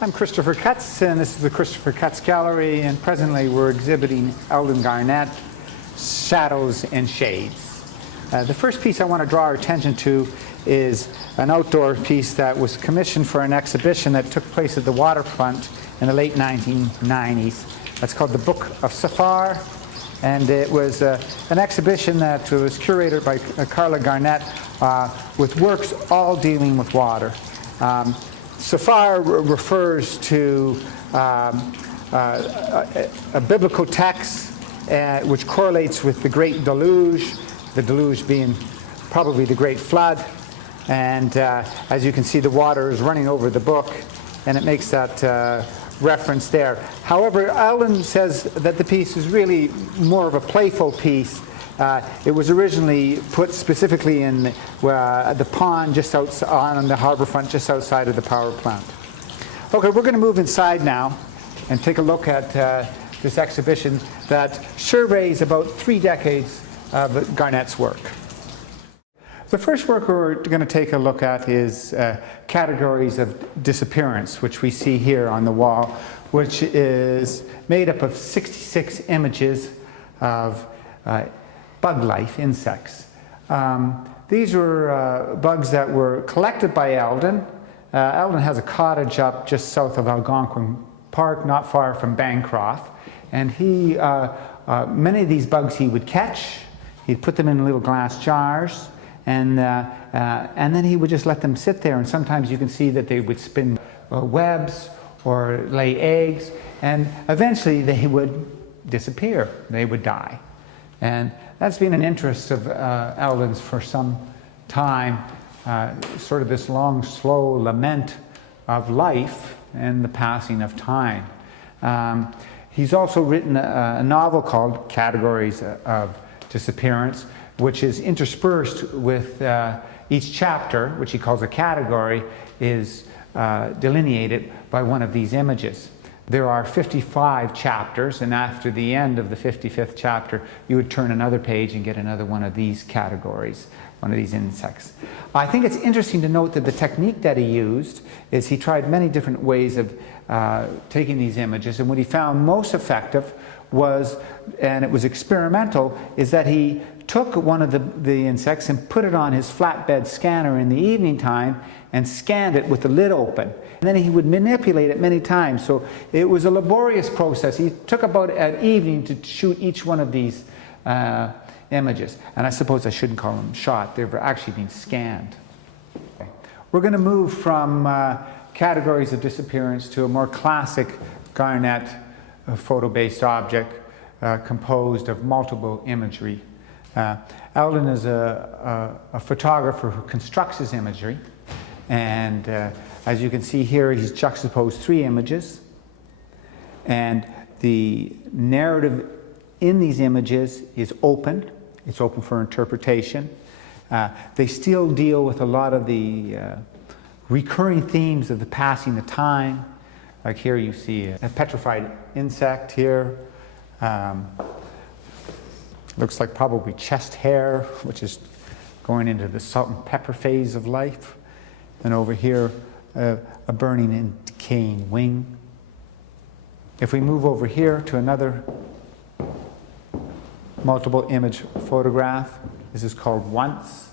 I'm Christopher Cutts, and this is the Christopher Cutts Gallery, and presently we're exhibiting Eldon Garnet, Shadows and Shades. The first piece I want to draw our attention to is an outdoor piece that was commissioned for an exhibition that took place at the waterfront in the late 1990s. That's called the Book of Safar, and it was an exhibition that was curated by Carla Garnet with works all dealing with water. Safar refers to a biblical text which correlates with the Great Deluge, the deluge being probably the Great Flood. And as you can see, the water is running over the book, and it makes that reference there. However, Eldon says that the piece is really more of a playful piece. It was originally put specifically in the pond just outside, on the harbor front just outside of the power plant. Okay, we're going to move inside now and take a look at this exhibition that surveys about 3 decades of Garnet's work. The first work we're going to take a look at is Categories of Disappearance, which we see here on the wall, which is made up of 66 images of bug life, insects. These were bugs that were collected by Eldon. Eldon has a cottage up just south of Algonquin Park, not far from Bancroft, and he many of these bugs he would catch. He'd put them in little glass jars, and then he would just let them sit there, and sometimes you can see that they would spin webs or lay eggs, and eventually they would disappear, they would die. And that's been an interest of Eldon's for some time, sort of this long, slow lament of life and the passing of time. He's also written a novel called Categories of Disappearance, which is interspersed with each chapter, which he calls a category, is delineated by one of these images. There are 55 chapters, and after the end of the 55th chapter, you would turn another page and get another one of these categories, one of these insects. I think it's interesting to note that the technique that he used is he tried many different ways of taking these images, and what he found most effective was, and it was experimental, is that he took one of the insects and put it on his flatbed scanner in the evening time and scanned it with the lid open. And then he would manipulate it many times. So it was a laborious process. He took about an evening to shoot each one of these images. And I suppose I shouldn't call them shot. They were actually being scanned. Okay. We're going to move from Categories of Disappearance to a more classic Garnet photo-based object composed of multiple imagery. Eldon is a photographer who constructs his imagery, and as you can see here, he's juxtaposed 3 images, and the narrative in these images is open. It's open for interpretation. They still deal with a lot of the recurring themes of the passing of time. Like here you see a petrified insect here. Looks like probably chest hair, which is going into the salt and pepper phase of life. And over here, a burning and decaying wing. If we move over here to another multiple image photograph, this is called Once.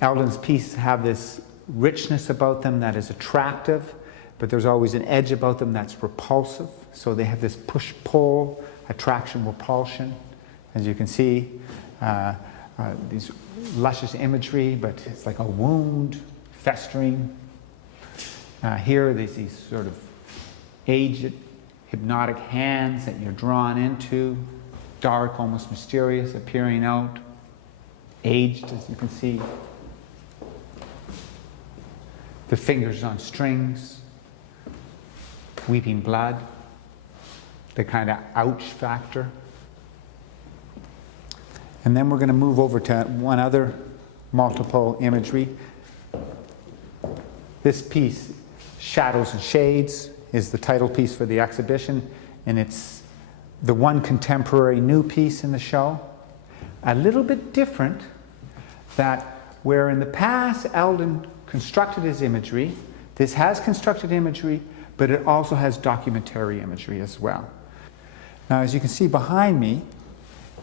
Eldon's pieces have this richness about them that is attractive, but there's always an edge about them that's repulsive. So they have this push-pull, attraction, repulsion. As you can see, these luscious imagery, but it's like a wound festering. Here, there's these sort of aged, hypnotic hands that you're drawn into, dark, almost mysterious, appearing out, aged, as you can see. The fingers on strings, weeping blood, the kind of ouch factor. And then we're going to move over to one other multiple imagery. This piece, Shadows and Shades, is the title piece for the exhibition, and it's the one contemporary new piece in the show. A little bit different, that where in the past Eldon constructed his imagery, This has constructed imagery, but it also has documentary imagery as well. Now, as you can see behind me,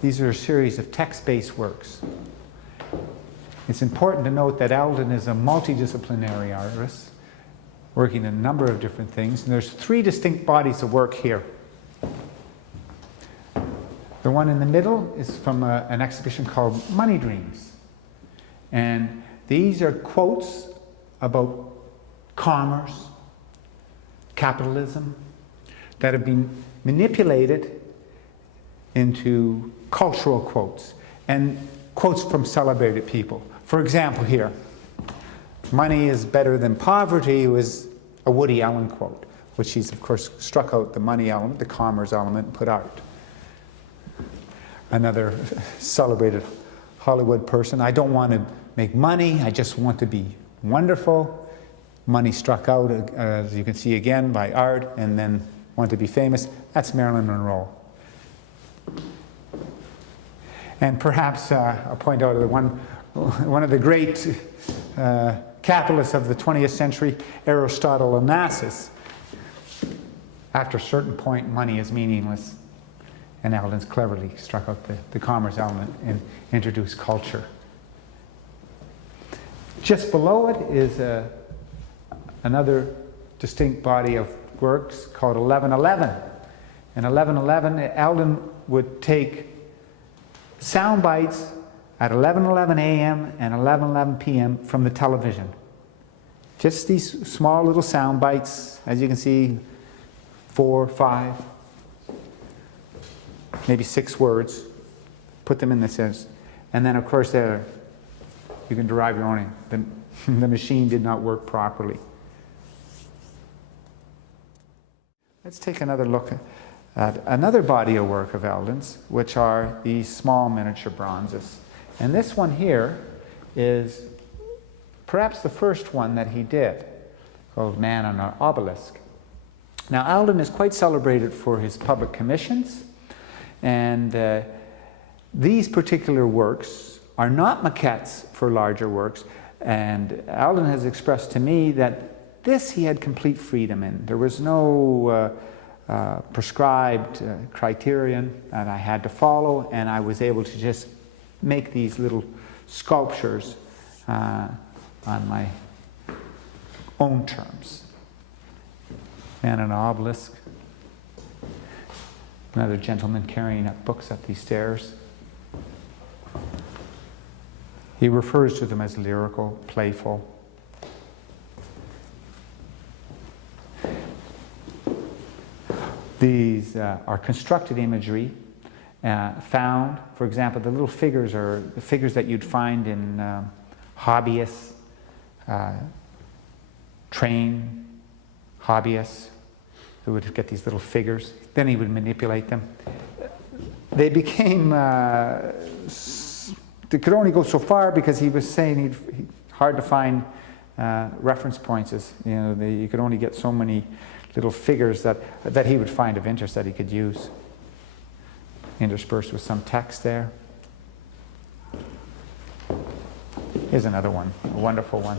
these are a series of text-based works. It's important to note that Eldon is a multidisciplinary artist, working in a number of different things, and there's 3 distinct bodies of work here. The one in the middle is from an exhibition called Money Dreams. And these are quotes about commerce, capitalism, that have been manipulated into cultural quotes, and quotes from celebrated people. For example here, money is better than poverty was a Woody Allen quote, which he's of course struck out the money element, the commerce element, and put art. Another celebrated Hollywood person, I don't want to make money, I just want to be wonderful. Money struck out, as you can see again, by art, and then want to be famous. That's Marilyn Monroe. And perhaps I'll point out that one of the great capitalists of the 20th century, Aristotle Onassis, after a certain point, money is meaningless. And Eldon's cleverly struck out the commerce element and introduced culture. Just below it is another distinct body of works called 1111. In 1111, Eldon would take sound bites at 11:11 a.m. and 11:11 p.m. from the television. Just these small little sound bites, as you can see, 4, 5, maybe 6 words. Put them in the sense, and then of course there you can derive your own. The machine did not work properly. Let's take another look at another body of work of Eldon's, which are these small miniature bronzes. And this one here is perhaps the first one that he did, called Man on an Obelisk. Now, Eldon is quite celebrated for his public commissions, and these particular works are not maquettes for larger works, and Eldon has expressed to me that this he had complete freedom in. There was no prescribed criterion that I had to follow, and I was able to just make these little sculptures on my own terms. Man on an Obelisk. Another gentleman carrying up books up these stairs. He refers to them as lyrical, playful. These are constructed imagery found, for example, the little figures are the figures that you'd find in hobbyists, train hobbyists who would get these little figures. Then he would manipulate them. They became, they could only go so far because he was saying hard to find reference points. You know, you could only get so many little figures that he would find of interest that he could use, interspersed with some text there. Here's another one, a wonderful one.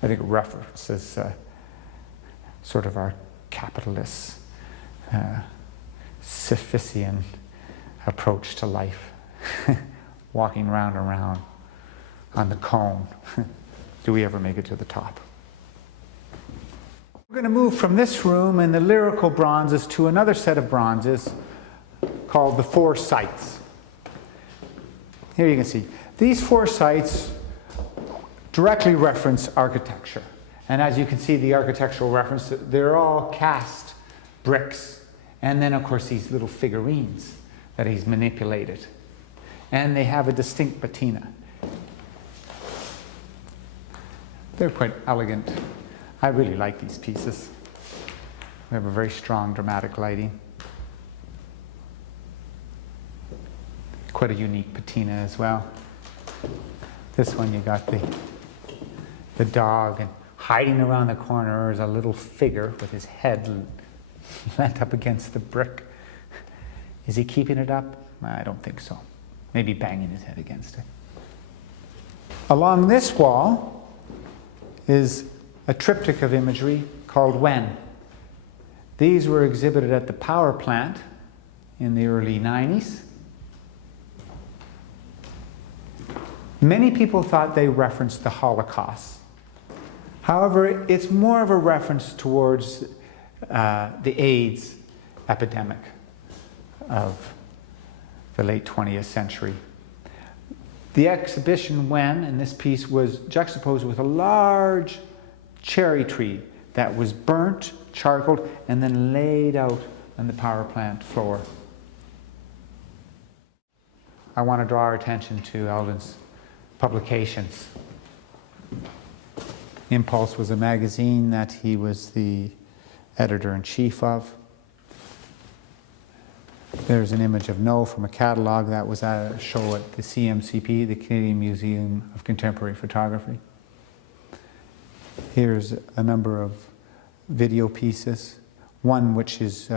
I think it references sort of our capitalist, Sisyphean approach to life, walking round and round on the cone. Do we ever make it to the top? We're going to move from this room and the lyrical bronzes to another set of bronzes called the 4 sites. Here you can see these 4 sites directly reference architecture. And as you can see, the architectural reference, they're all cast bricks. And then, of course, these little figurines that he's manipulated. And they have a distinct patina. They're quite elegant. I really like these pieces. They have a very strong dramatic lighting. Quite a unique patina as well. This one you got the dog, and hiding around the corner is a little figure with his head leant up against the brick. Is he keeping it up? I don't think so. Maybe banging his head against it. Along this wall is a triptych of imagery called When. These were exhibited at the power plant in the early 90s. Many people thought they referenced the Holocaust. However, it's more of a reference towards the AIDS epidemic of the late 20th century. The exhibition When in this piece was juxtaposed with a large cherry tree that was burnt, charcoaled, and then laid out on the power plant floor. I want to draw our attention to Eldon's publications. Impulse was a magazine that he was the editor-in-chief of. There's an image of No from a catalog that was at a show at the CMCP, the Canadian Museum of Contemporary Photography. Here's a number of video pieces. One which is,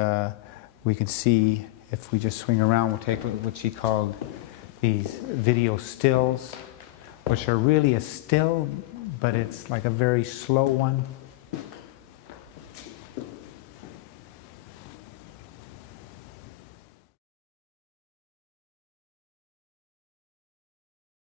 we can see, if we just swing around, we'll take what she called these video stills, which are really a still, but it's like a very slow one.